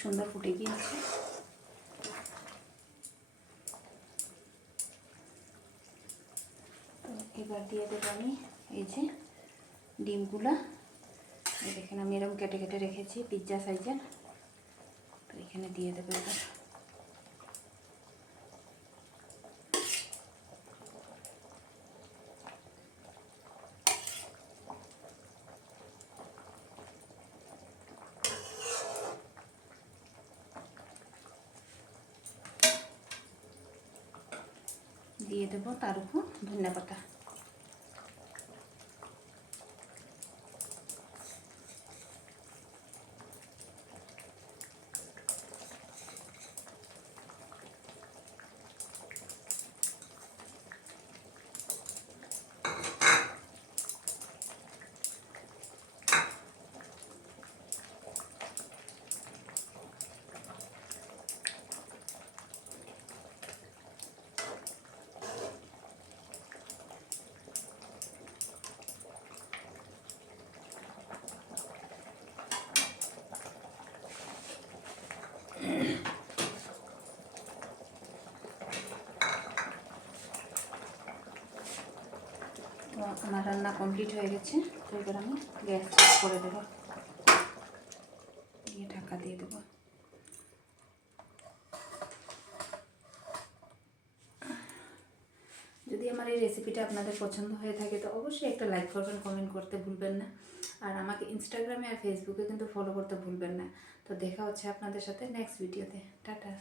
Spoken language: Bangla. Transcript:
সুন্দর ফুটে গিয়েছে। তো এবার দিয়ে দেবো আমি এই যে ডিমগুলা। এই দেখেন আমি এরকম কেটে কেটে রেখেছি পিৎজা সাইজের। তো এখানে দিয়ে দেবো এবার। দিয়ে দেবো তার উপর ধনিয়া পাতা। আমার রান্না কমপ্লিট হয়ে গেছে। তো এবার আমি গ্যাস অফ করে দেবো, দিয়ে ঢাকা দিয়ে দেবো। যদি আমার এই রেসিপিটা আপনাদের পছন্দ হয়ে থাকে তো অবশ্যই একটা লাইক করবেন, কমেন্ট করতে ভুলবেন না। আর আমাকে ইনস্টাগ্রামে আর ফেসবুকে কিন্তু ফলো করতে ভুলবেন না। তো দেখা হচ্ছে আপনাদের সাথে নেক্সট ভিডিওতে। টাটা।